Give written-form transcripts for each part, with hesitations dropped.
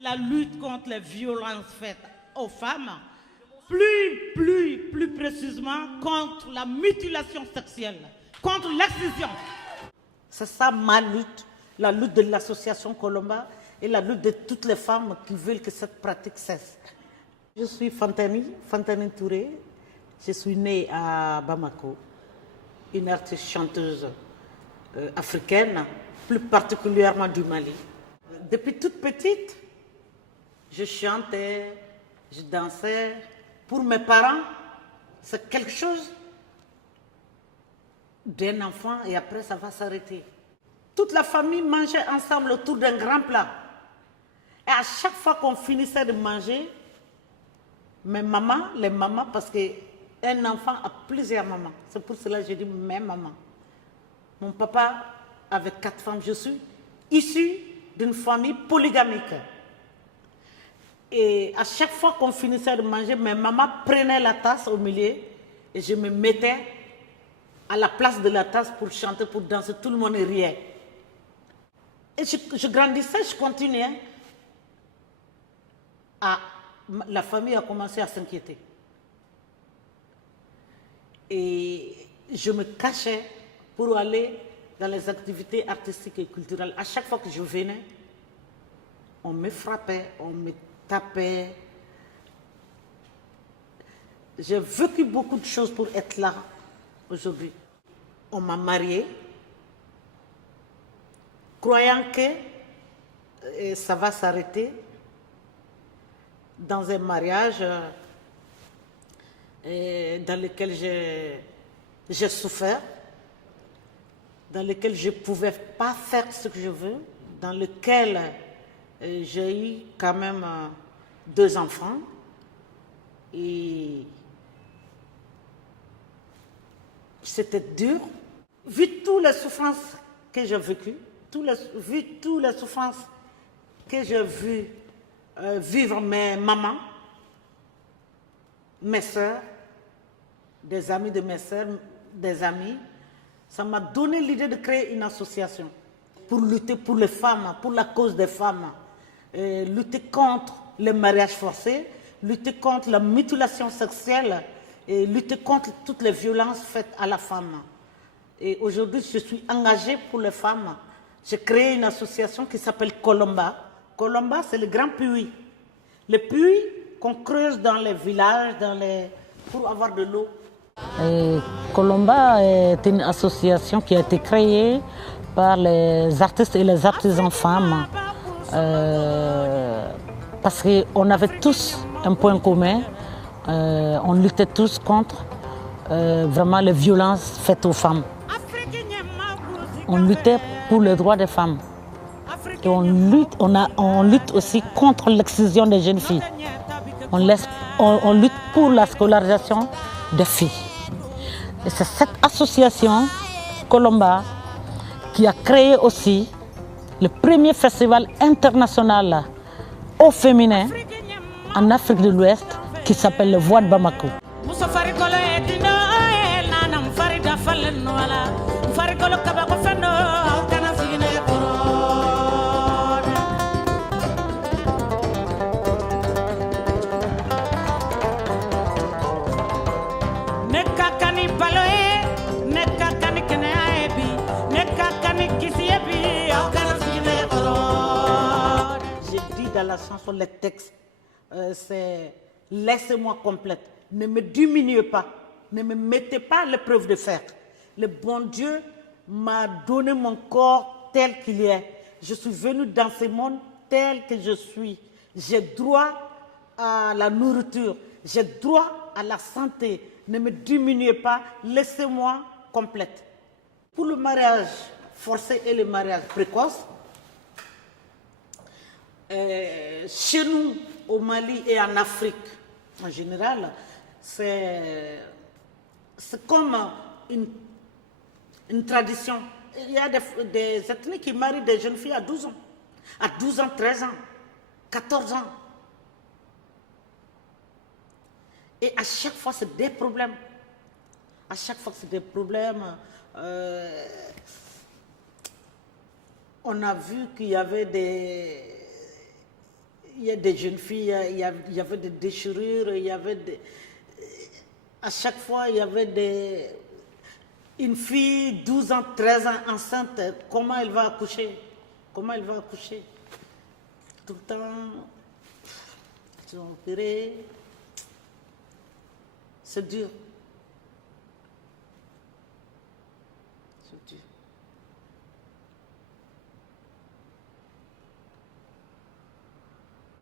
La lutte contre les violences faites aux femmes, plus précisément contre la mutilation sexuelle, contre l'excision. C'est ça ma lutte, la lutte de l'association Colomba et la lutte de toutes les femmes qui veulent que cette pratique cesse. Je suis Fantani Touré. Je suis née à Bamako, une artiste chanteuse africaine, plus particulièrement du Mali. Depuis toute petite, je chantais, je dansais. Pour mes parents, c'est quelque chose d'un enfant et après ça va s'arrêter. Toute la famille mangeait ensemble autour d'un grand plat. Et à chaque fois qu'on finissait de manger, les mamans, parce qu'un enfant a plusieurs mamans. C'est pour cela que je dis mes mamans. Mon papa avait 4 femmes. Je suis issue d'une famille polygamique. Et à chaque fois qu'on finissait de manger, mes mamans prenaient la tasse au milieu et je me mettais à la place de la tasse pour chanter, pour danser. Tout le monde riait. Et je grandissais, je continuais. La famille a commencé à s'inquiéter. Et je me cachais pour aller dans les activités artistiques et culturelles. À chaque fois que je venais, on me frappait, on me tapait. J'ai vécu beaucoup de choses pour être là aujourd'hui. On m'a mariée, croyant que ça va s'arrêter dans un mariage dans lequel j'ai souffert, dans lequel je ne pouvais pas faire ce que je veux, dans lequel j'ai eu quand même 2 enfants. Et c'était dur. Vu toutes les souffrances que j'ai vécues, vu toutes les souffrances que j'ai vues vivre mes mamans, mes soeurs, des amis de mes soeurs, des amis, ça m'a donné l'idée de créer une association pour lutter pour les femmes, pour la cause des femmes, lutter contre les mariages forcés, lutter contre la mutilation sexuelle et lutter contre toutes les violences faites à la femme. Et aujourd'hui, je suis engagée pour les femmes. J'ai créé une association qui s'appelle Colomba. Colomba, c'est le grand puits. Le puits qu'on creuse dans les villages, pour avoir de l'eau. Colomba est une association qui a été créée par les artistes et les artisans femmes parce qu'on avait tous un point commun. On luttait tous contre vraiment les violences faites aux femmes. On luttait pour les droits des femmes. Et on lutte aussi contre l'excision des jeunes filles. On lutte pour la scolarisation des filles. Et c'est cette association, Colomba, qui a créé aussi le premier festival international au féminin en Afrique de l'Ouest qui s'appelle le Voix de Bamako. Dans la chanson, les textes, c'est « Laissez-moi complète, ne me diminuez pas, ne me mettez pas à l'épreuve de fer. Le bon Dieu m'a donné mon corps tel qu'il est. Je suis venue dans ce monde tel que je suis. J'ai droit à la nourriture, j'ai droit à la santé. Ne me diminuez pas, laissez-moi complète. » Pour le mariage forcé et le mariage précoce, chez nous, au Mali et en Afrique en général, c'est comme une tradition. Il y a des ethnies qui marient des jeunes filles à 12 ans, 13 ans, 14 ans. Et à chaque fois, c'est des problèmes. À chaque fois, c'est des problèmes. On a vu qu'il y avait il y a des jeunes filles, il y avait des déchirures, il y avait à chaque fois, il y avait une fille, 12 ans, 13 ans, enceinte, comment elle va accoucher? Comment elle va accoucher? Tout le temps, ils ont opéré. C'est dur. C'est dur.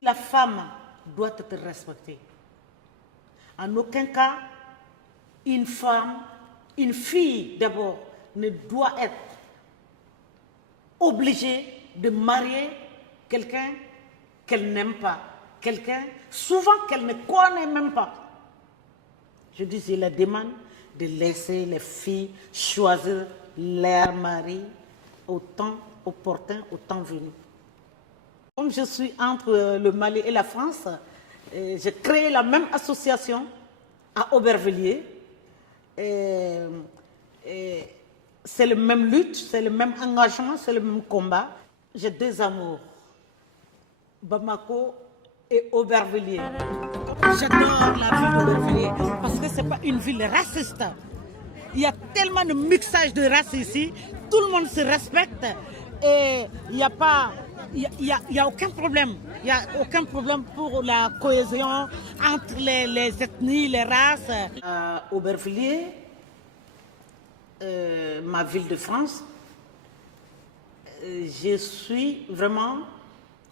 La femme doit être respectée. En aucun cas, une femme, une fille d'abord, ne doit être obligée de marier quelqu'un qu'elle n'aime pas, quelqu'un souvent qu'elle ne connaît même pas. Je dis, je la demande de laisser les filles choisir leur mari au temps opportun, au temps venu. Comme je suis entre le Mali et la France, j'ai créé la même association à Aubervilliers. C'est le même lutte, c'est le même engagement, c'est le même combat. J'ai deux amours, Bamako et Aubervilliers. J'adore la ville d'Aubervilliers parce que ce n'est pas une ville raciste. Il y a tellement de mixage de races ici, tout le monde se respecte et il n'y a pas... Il n'y a aucun problème. Il n'y a aucun problème pour la cohésion entre les ethnies, les races. À Aubervilliers, ma ville de France, je suis vraiment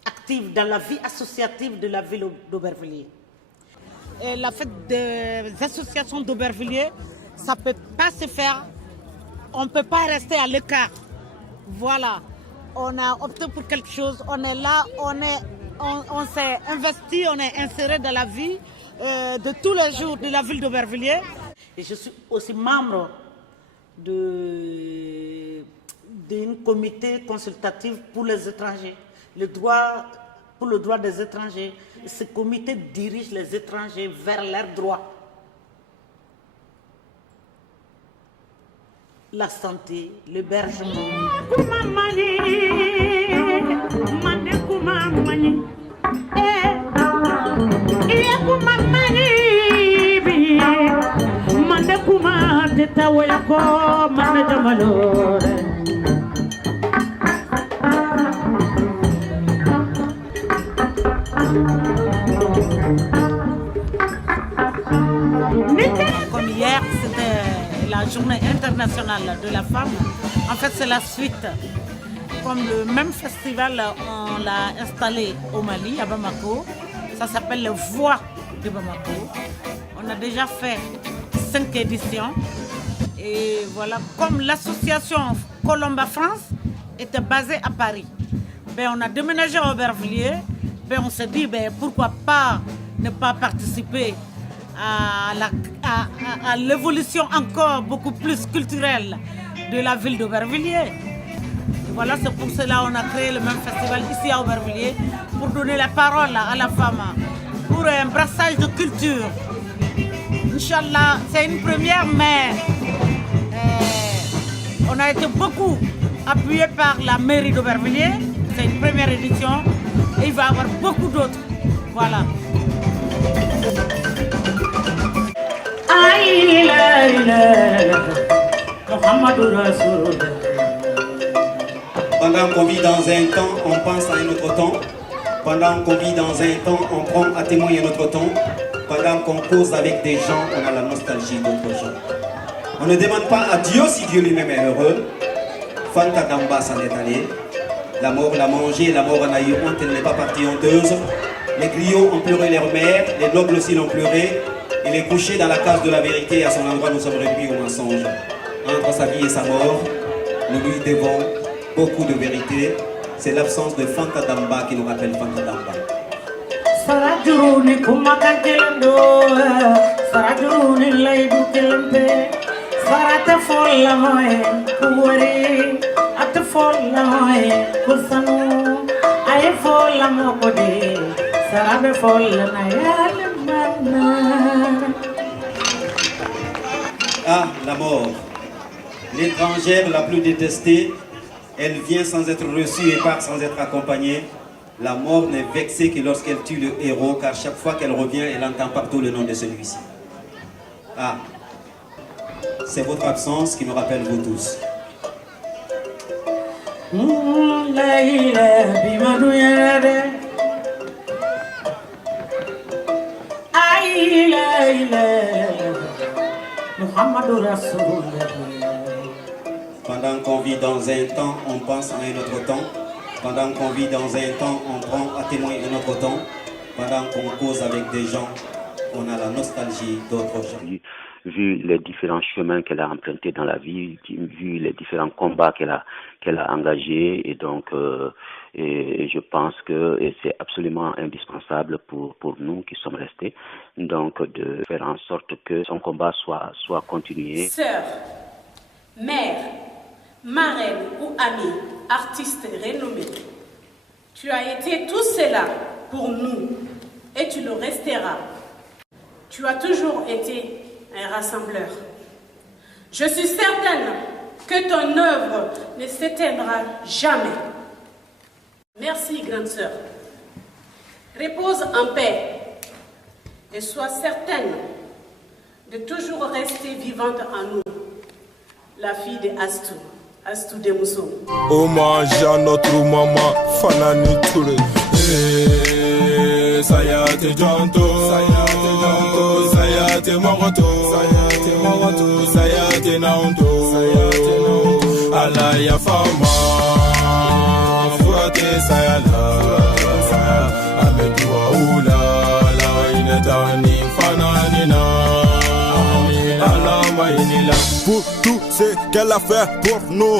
active dans la vie associative de la ville d'Aubervilliers. La fête des associations d'Aubervilliers, ça ne peut pas se faire. On ne peut pas rester à l'écart. Voilà. On a opté pour quelque chose, on est là, on s'est investi, on est inséré dans la vie de tous les jours de la ville d'Aubervilliers. Et je suis aussi membre d'un comité consultatif pour les étrangers, pour le droit des étrangers. Ce comité dirige les étrangers vers leurs droits. La santé, l'hébergement. Comme hier, c'était la journée internationale de la femme. En fait, c'est la suite. Comme le même festival, on l'a installé au Mali, à Bamako. Ça s'appelle le Voix de Bamako. On a déjà fait 5 éditions. Et voilà, comme l'association Colomba France était basée à Paris, ben, on a déménagé à Aubervilliers. Ben, on s'est dit, ben, pourquoi pas ne pas participer à l'évolution encore beaucoup plus culturelle de la ville d'Aubervilliers. Voilà, c'est pour cela qu'on a créé le même festival ici à Aubervilliers, pour donner la parole à la femme, pour un brassage de culture. Inch'Allah, c'est une première, mais on a été beaucoup appuyé par la mairie d'Aubervilliers. C'est une première édition et il va y avoir beaucoup d'autres. Voilà. Pendant qu'on vit dans un temps, on pense à un autre temps. Pendant qu'on vit dans un temps, on prend à témoin un autre temps. Pendant qu'on cause avec des gens, on a la nostalgie d'autres gens. On ne demande pas à Dieu si Dieu lui-même est heureux. Fanta Damba s'en est allé. La mort l'a mangé, la mort en a eu honte, elle n'est pas partie honteuse. Les griots ont pleuré leur mère, les nobles aussi l'ont pleuré. Il est couché dans la case de la vérité, à son endroit nous sommes réduits au mensonge. Entre sa vie et sa mort, nous lui devons beaucoup de vérité. C'est l'absence de Fanta Damba qui nous rappelle Fanta Damba. Ah, la mort, l'étrangère la plus détestée, elle vient sans être reçue et part sans être accompagnée. La mort n'est vexée que lorsqu'elle tue le héros, car chaque fois qu'elle revient, elle entend partout le nom de celui-ci. Ah, c'est votre absence qui me rappelle vous tous. Pendant qu'on vit dans un temps, on pense à un autre temps. Pendant qu'on vit dans un temps, on prend à témoin un autre temps. Pendant qu'on cause avec des gens, on a la nostalgie d'autres gens. Vu les différents chemins qu'elle a empruntés dans la vie, vu les différents combats qu'elle a engagés, et donc et je pense que c'est absolument indispensable pour nous qui sommes restés, donc de faire en sorte que son combat soit continué. Sœur, mère, marraine ou amie, artiste renommée, tu as été tout cela pour nous et tu le resteras. Tu as toujours été un rassembleur. Je suis certaine que ton œuvre ne s'éteindra jamais. Merci, grande sœur. Repose en paix et sois certaine de toujours rester vivante en nous, la fille de Astou Demousso. Hommage à notre maman, Fanani Touré. Sayate Janto, Sayate Moroto, Sayate Naunto, Alaya Fama, Fuate Sayala, Amedua Ula, La Inetani Fananina, Alama Inila. Pour tout ce qu'elle a fait pour nous,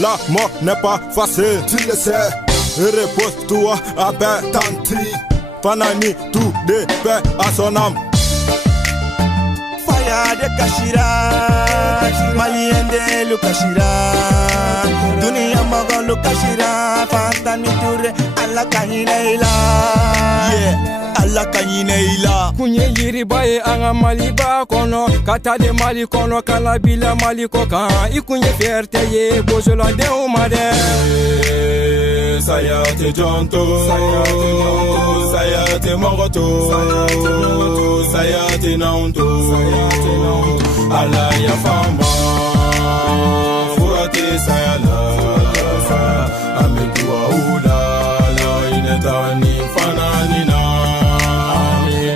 la mort n'est pas facile, tu le sais. Repose-toi à Bertantri. Fanani tout de paix à son âme. Faya de Kashira, Malien de Lukashira, Dunia Mago Lukashira, Fantani Touré, Allah Kanineila. Yeah, Allah Kanineila. Kunye yiribaye anga maliba kono, kata de mali kono, kalabila mali koka, ikunye fierté ye, bozola de umade. Sayate Janto, Sayate Moroto, Sayate Naunto, Alaya Fama, Fuate Sayala, Amedua Uda, La Inetani Fananina,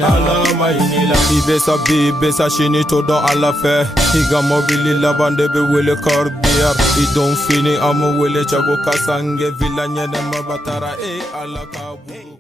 Alama Inila. Ibesa chinito don ala fe. Iga mobili la bande be wele corbière. I don fini amo wele chago kasange villa nyene mabatara e ala kabu.